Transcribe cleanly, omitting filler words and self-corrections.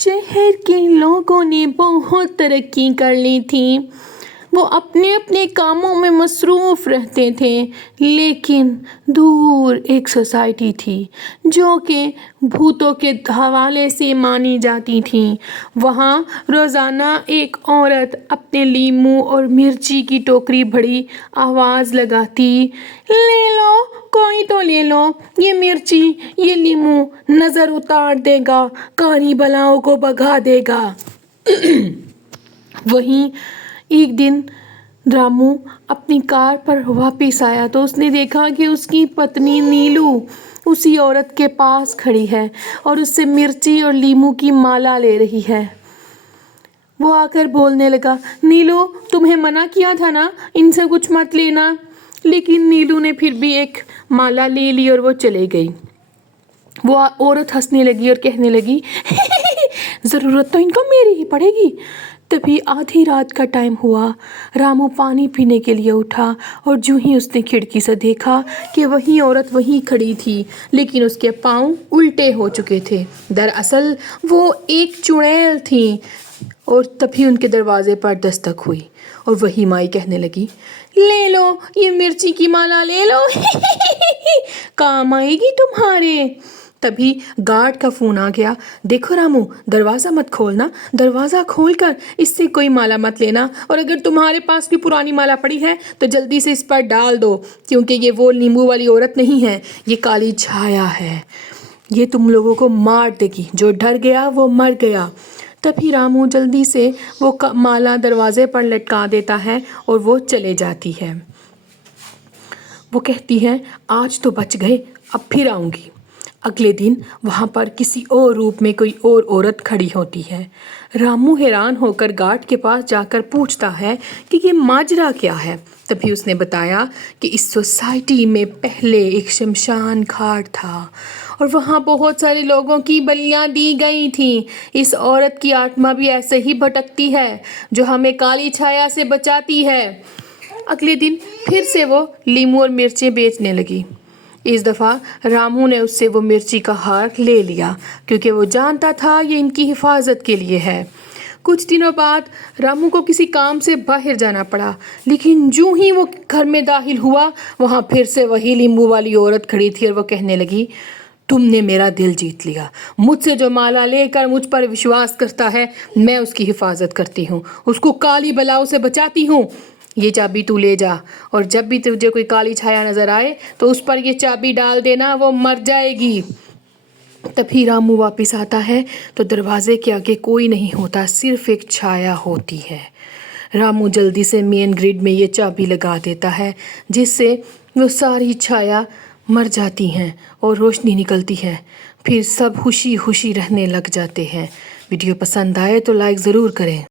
शहर के लोगों ने बहुत तरक्की कर ली थी। वो अपने अपने कामों में मसरूफ़ रहते थे, लेकिन दूर एक सोसाइटी थी जो कि भूतों के हवाले से मानी जाती थी। वहाँ रोज़ाना एक औरत अपने लीमू और मिर्ची की टोकरी भरी आवाज़ लगाती, ले लो, कोई तो ले लो, ये मिर्ची, ये लीमू नज़र उतार देगा, काली बलाओं को भगा देगा। वहीं एक दिन रामू अपनी कार पर वापस आया तो उसने देखा कि उसकी पत्नी नीलू उसी औरत के पास खड़ी है और उससे मिर्ची और लीमू की माला ले रही है। वो आकर बोलने लगा, नीलू, तुम्हें मना किया था ना इनसे कुछ मत लेना। लेकिन नीलू ने फिर भी एक माला ले ली और वो चले गई। वो औरत हंसने लगी और कहने लगी, ज़रूरत तो इनको मेरी ही पड़ेगी। तभी आधी रात का टाइम हुआ। रामू पानी पीने के लिए उठा और जो ही उसने खिड़की से देखा कि वही औरत वहीं खड़ी थी, लेकिन उसके पाँव उल्टे हो चुके थे। दरअसल वो एक चुड़ैल थी। और तभी उनके दरवाजे पर दस्तक हुई और वही माई कहने लगी, ले लो, ये मिर्ची की माला ले लो, काम आएगी तुम्हारे। तभी गार्ड का फ़ोन आ गया, देखो रामू, दरवाज़ा मत खोलना, दरवाज़ा खोलकर इससे कोई माला मत लेना, और अगर तुम्हारे पास कोई पुरानी माला पड़ी है तो जल्दी से इस पर डाल दो, क्योंकि ये वो नींबू वाली औरत नहीं है, ये काली छाया है, ये तुम लोगों को मार देगी। जो डर गया वो मर गया। तभी रामू जल्दी से वो माला दरवाज़े पर लटका देता है और वो चले जाती है। वो कहती है, आज तो बच गए, अब फिर आऊँगी। अगले दिन वहाँ पर किसी और रूप में कोई और औरत खड़ी होती है। रामू हैरान होकर गार्ड के पास जाकर पूछता है कि ये माजरा क्या है। तभी उसने बताया कि इस सोसाइटी में पहले एक शमशान घाट था और वहाँ बहुत सारे लोगों की बलियाँ दी गई थी। इस औरत की आत्मा भी ऐसे ही भटकती है जो हमें काली छाया से बचाती है। अगले दिन फिर से वो लीमू और मिर्चें बेचने लगी। इस दफ़ा रामू ने उससे वो मिर्ची का हार ले लिया, क्योंकि वो जानता था ये इनकी हिफाजत के लिए है। कुछ दिनों बाद रामू को किसी काम से बाहर जाना पड़ा, लेकिन जो ही वो घर में दाखिल हुआ, वहाँ फिर से वही लीमू वाली औरत खड़ी थी और वो कहने लगी, तुमने मेरा दिल जीत लिया। मुझसे जो माला लेकर मुझ पर विश्वास करता है, मैं उसकी हिफाजत करती हूँ, उसको काली बलाओं से बचाती हूँ। ये चाबी तू ले जा, और जब भी तुझे कोई काली छाया नज़र आए तो उस पर ये चाबी डाल देना, वो मर जाएगी। तभी रामू वापस आता है तो दरवाजे के आगे कोई नहीं होता, सिर्फ एक छाया होती है। रामू जल्दी से मेन ग्रिड में ये चाबी लगा देता है, जिससे वो सारी छाया मर जाती हैं और रोशनी निकलती है। फिर सब खुशी खुशी रहने लग जाते हैं। वीडियो पसंद आए तो लाइक ज़रूर करें।